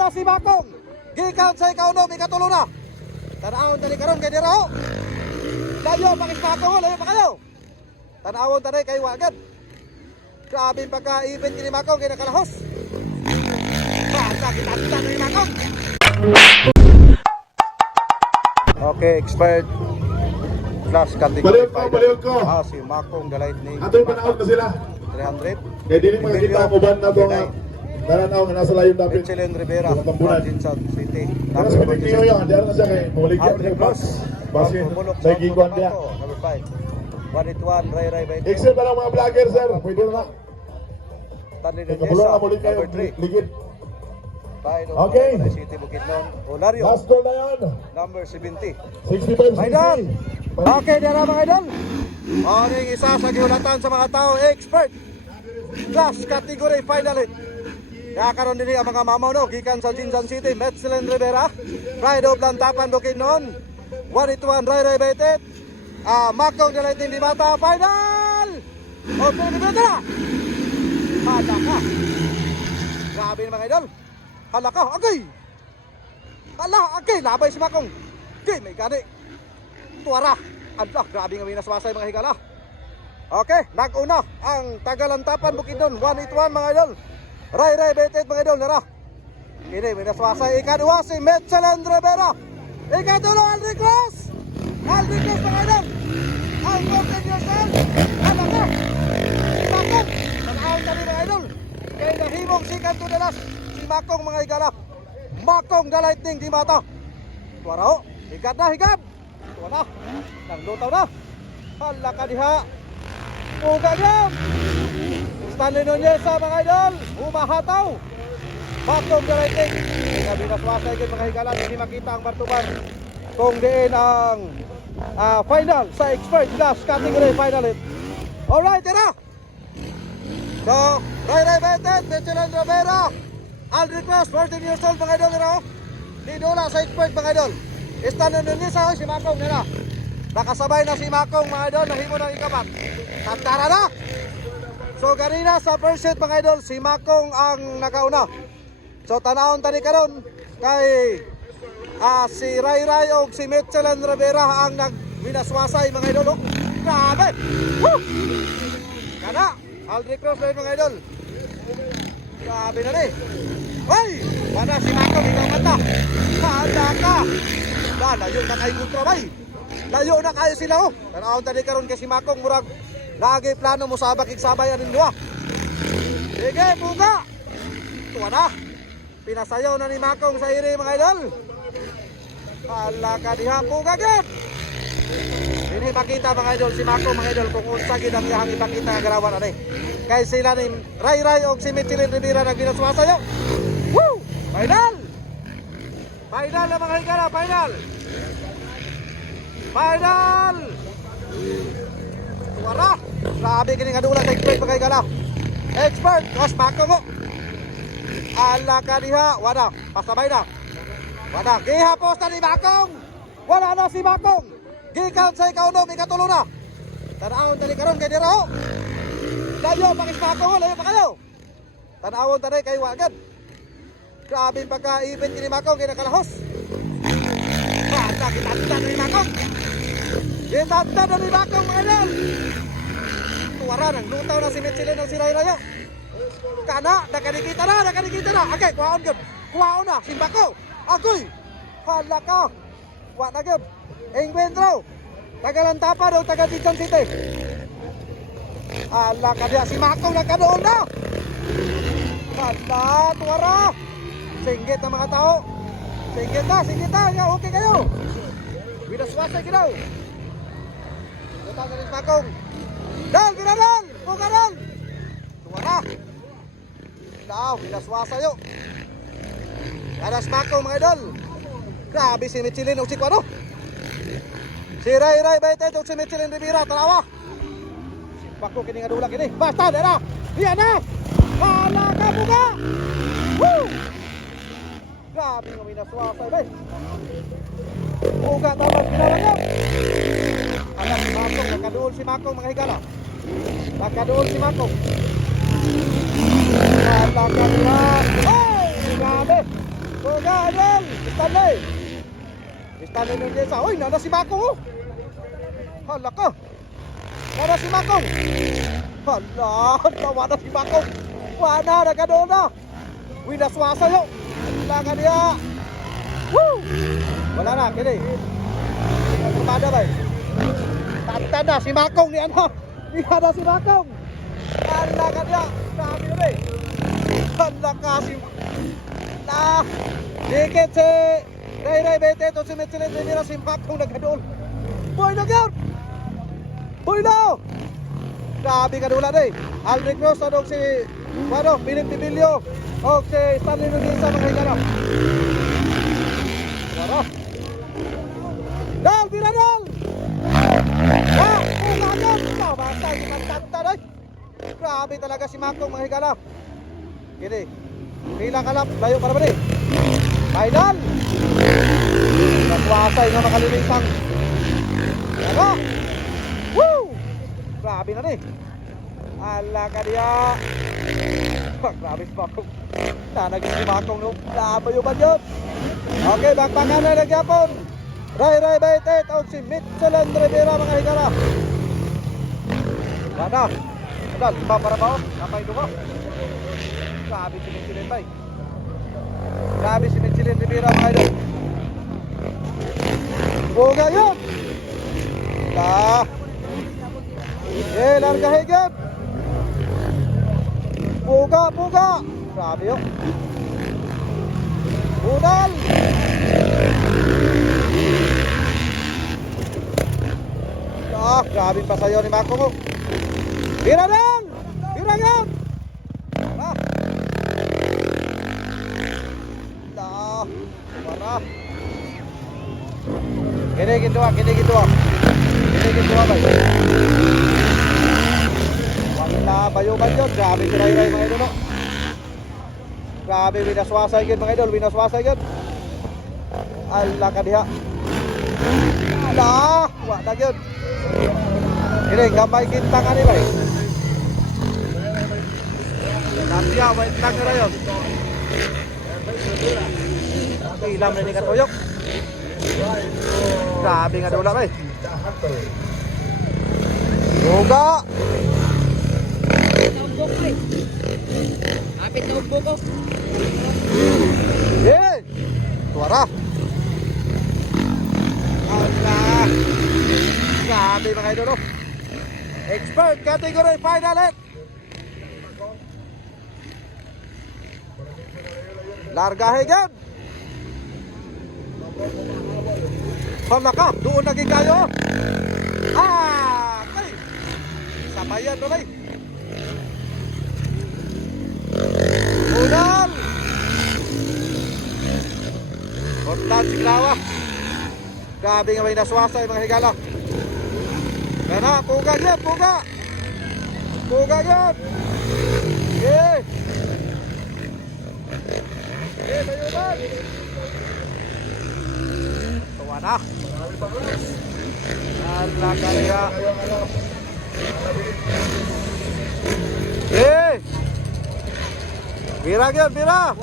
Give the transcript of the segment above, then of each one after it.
na si Makong. Gikan sa ikaw ikatulo na. Tanawon tani karon kay dira ho. Layo pa kay Makong, layo pa kayo. Tanawon tani kay wagad. Grabe pagka-event ni Makong kay nakalahos. Basta kita ni Makong. Okay, expired. Class category 5. Baliw ko. Si Makong the Lightning. Ato'y panaog na sila. 300. Kaya di rin makikita ang uban na ito nga nananaw nga nasa layon natin. Michelin Rivera, Tambunan. Jinsan City. Kaya sa pinigniyo yun, di na siya kay mawaligyan Aldrin ng Cross. basin. May gigwan niya. Number 5. 181, Ray Bay. Excel pa lang mga vlogger, sir. Pwede na. Tanli Kabulong na muli kayo. Number 3. Ligid. Okay. City Bukidnon. Olario. Last goal na yan. Number 70. 65-60. Idol. Okay, dara mga idol. Aning isa sa giulatan sa mga tao, expert. Class category final hit. Kakaroon din ang mga mamaw no, gikan sa Jinsan City, Michelin Rivera. Pride of Lantapan Bukidnon. 181 Ray Baitet. Makong the Lightning di Bata final. Okay, dito na. Hala ka. Grabe mga idol. Hala ka, agay. Hala, agay. Labay si Makong. Okay, may gani. Tuwara. Adlah, grabe nga minaswasay mga higala. Okay, nag-una ang Tagalantapan Bukidnon. 181 mga idol. Ray Baitet mga idol. Nara. Kini, minaswasay. Ikadua si Michelin Rivera. Ikadulo, Aldrin Cross. Aldrin Cross mga idol. Ang Golden Yourself. Hala ka. Makong. Tanahon kami mga idol. Kaya nahimong sikan to the last. Si Makong mga higala. Makong the Lightning di mata. Tuwara ho. Higad na, higad. Tuwa na. Naglutaw na. Hala ka diha. Uga niya. Stanley Nunez sa mga idol. Umahataw. Makong the Lightning. Sabi na swasay kayo mga higala. Hindi makita ang Bartuban. Kung diin ang final sa expert class category final hit. Alright, tira. So, Ray Baitet, Michelin Rivera, Aldrin Cross, 14 years old mga idol nila. Didula sa expert mga idol. Stanley Nunez si Makong nila. Nakasabay na si Makong mga idol. Nahimo ng ikapat. Tantara na. So, ganina sa first set mga idol, si Makong ang nakauna. So, tanahon tani karon kay si Ray o si Michelin Rivera ang nagminaswasay mga idol. Grabe! Woo! Kana! Aldrin Cross na mga idol. Grabe na rin. Hoy! Mana si Makong, ikaw mata. Handa ka! Layo na kayo kontrabay. Layo na kayo sila oh. Tanahon tani karon kay si Makong murag lagi plano mo sabak iksabay aning duha. Sige, buga! Tuwa na! Pinasayaw na ni Makong sa iri mga idol. Hala ka diha po gagit. Hindi makita mga idol si Makong mga idol kung unsa gid ang iyang ipakita nga galawan ani. Kay sila ni Ray og si Michelin Rivera nagginaswasayo. Woo! Final! Final na mga higala, final! Final! Tuwara! Grabe kini nga dula sa expert mga higala. Expert! Mas Makong mo! Ala ka diha! Wala! Pasabay na! Wala! Gihapos na ni Makong! Wala na si Makong! Gikan sa ikatulo na! Tanawon tani karon kay dira ho! Layo pa kay Makong! Layo pa kayo! Tanawon tani kay wagad! Grabe pagka-event ni Makong kay nakalahos! Basta kita ni Makong! Kita ni Makong mga idol! Tuwara nang lutaw na si Michelin ng si Ray. Kana, nakanikita na! Okay, kuhaon gud! Kuhaon na! Simbako! Agoy! Hala ka! Wa na gud! Encuentro! Tagalantapan o taga Jinsan City! Hala ka diya! Si Makong nagkadoon na! Hala! Tuwara! Singgit ang mga tao! Singgit na! Okay kayo! Winaswasay ka daw! Lutaw na rin si Makong! Dal! Binadal! Pugaral! Tuwara! Daw! Winaswasayo! Aras Makong mga idol. Grabe si Michelin o si Kwano. Si Ray Baitet o si Michelin Rivera. Tarawa. Makong kini nga dula kini. Basta dera. Iyan na. Hala ka buga. Woo! Grabe nga minaswasay bay. Buga tawag ginawa niya. Alam si Makong. Nakaduol si Makong mga higala. Nakaduol si Makong. Hala ka buga. Hey! Grabe. Buga, Idol! Stanley! Stanley Nunez. Uy, nana si Makong oh! Hala ka! Nana si Makong! Hala! Tawa na si Makong! Wala na ka doon na! Winaswasa yun! Wala ka niya! Woo! Wala na, kini. Kumada ba? Tanta na si Makong ni ano? Ni ada si Makong! Wala ka niya! Sabi na rin! Wala ka si... Na! Dikit si... Ray Bete ito si Michelin nila si Makong nagkadol! Boy na gyud! Boy na! Grabe ka doon na eh! Aldrich Cruz anong si... Ano? Philip Tibilio o si Stanley Nunez sa mga higala. Tara! Dal! Bira Dal! Ah! Ulangan! Basta yung magtanta na eh! Grabe talaga si Makong mga higala. Kini, pila kalap, layo para ba ni? Final! Nagwasay na makalilisang. Ano? Woo! Grabe na ni. Ala ka diya. Grabe si Makong. Tanagin si Makong no. Labayo ba yun? Okay, bakbakan na nagyapon. Ray Baitet o si Michelin Rivera mga higala. Gana. Dal, lima para ba o? Napay dugo. Grabe si Michelin bay. Grabe si Michelin Rivera mga idol. Buga yun. Lah. Larga higit. Buga. Grabe yun. Budal. Grabe pa sa'yo ni Makong oh. Bira yan! Bira yan! Para! Para! Kinigin doa ba? Wala bayo-bayo yun. Grabe si Ray mga idol no? Grabe, winaswasay yun mga idol. Winaswasay yun. Ala ka diha. Ala! Wala yun. Ini gamay gintang ani ba? Nandiya, wait lang na yun. Ilam na ni katuyok. Grabe nga doon ba? Buga! Apit na ubo ko. Yeah! Tuwara! Allah! Grabe mga idol, no? Expert category final hit! Larga higit! Hala ka! Doon naging kayo! Okay! Sabayan na ba? Unal! Kontan si Grawa! Grabe nga may naswasa yung mga higala! Kana, puga yan, puga! Puga yan! Yeah! Yeah, bayuban! Tuwa na! Ala kaya! Yeah! Bira yan, bira!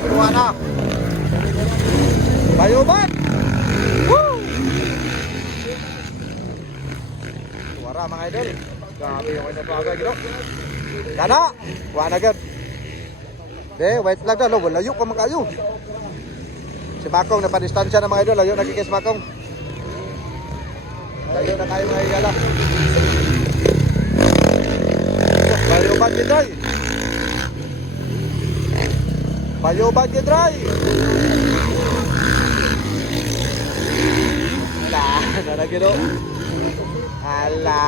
Tuwa na! Bayuban! Woo! Suara mga idol. Grabe yung may nabaga gino. Kana! Wala agad. Wait lang na. Layo pa mga kayo. Si Makong na padistansya na mga idol. Layo nagkikis Makong. Layo na kayo mga higala. Bayuban Gidray. Bayuban Gidray. Nalagino. Ala,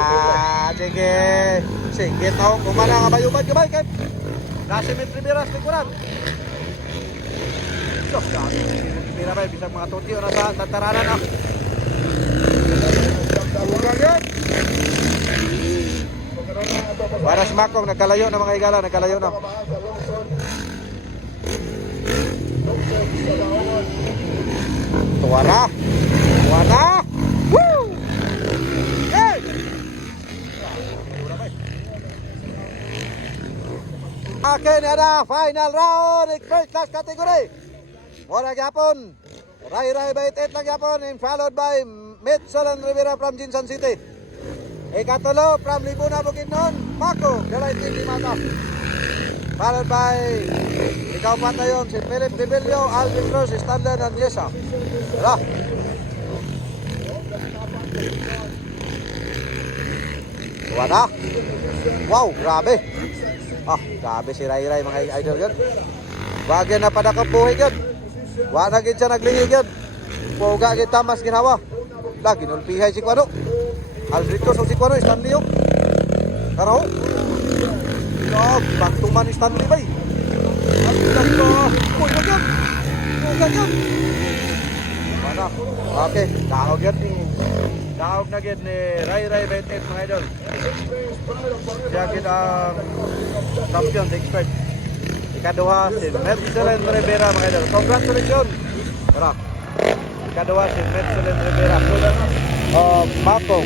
sige. Sige taong kumana nga bayuban ka ba? Nasi Rivera sa likuran. So, kasi Rivera ba? Bisang mga tutyo na sa tantaranan ah. Ugang yan. Para si Makong, nagkalayo na mga higala, nagkalayo na. Tuwara! Tuwara! Woo! Hey! Akin na final round expert class category. Mura gyapon. Ray Ray by 8 lang gyapon and followed by Metzolan Rivera from Jinsan City. Ikatulo from Libuna Bukidnon, Paco, Galay Tindi Mata. Followed by ikaw pa tayo si Philip Debilio, Alvin Cruz, Stanley and Yesa. Tara. Wala. Wow, grabe. Grabe si Ray Ray mga idol yun. Bagay na padakap buhay yun. Wala na gid siya naglingig yun. Puga gid tamas ginawa. Lagi nulpihay si Kwano. Aldrito so si Kwano, Stanley yun. Karo. Bantuman ni Stanley bay. Ang ko. Puga yun. Puga yun. Wala. Okay, daog yun ni. Daog na gid ni Ray Ray 28 mga idol. Siya gid ang champion expert. Ikaduha si Metzolan Rivera mga idol. Congratulations. Tara. Ikaduha si Metzolan Rivera. Paco,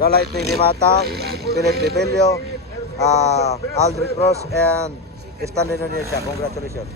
Galay Tindi Mata, Philip Debilio, Aldrich Cross and Stanley Nunez. Congratulations.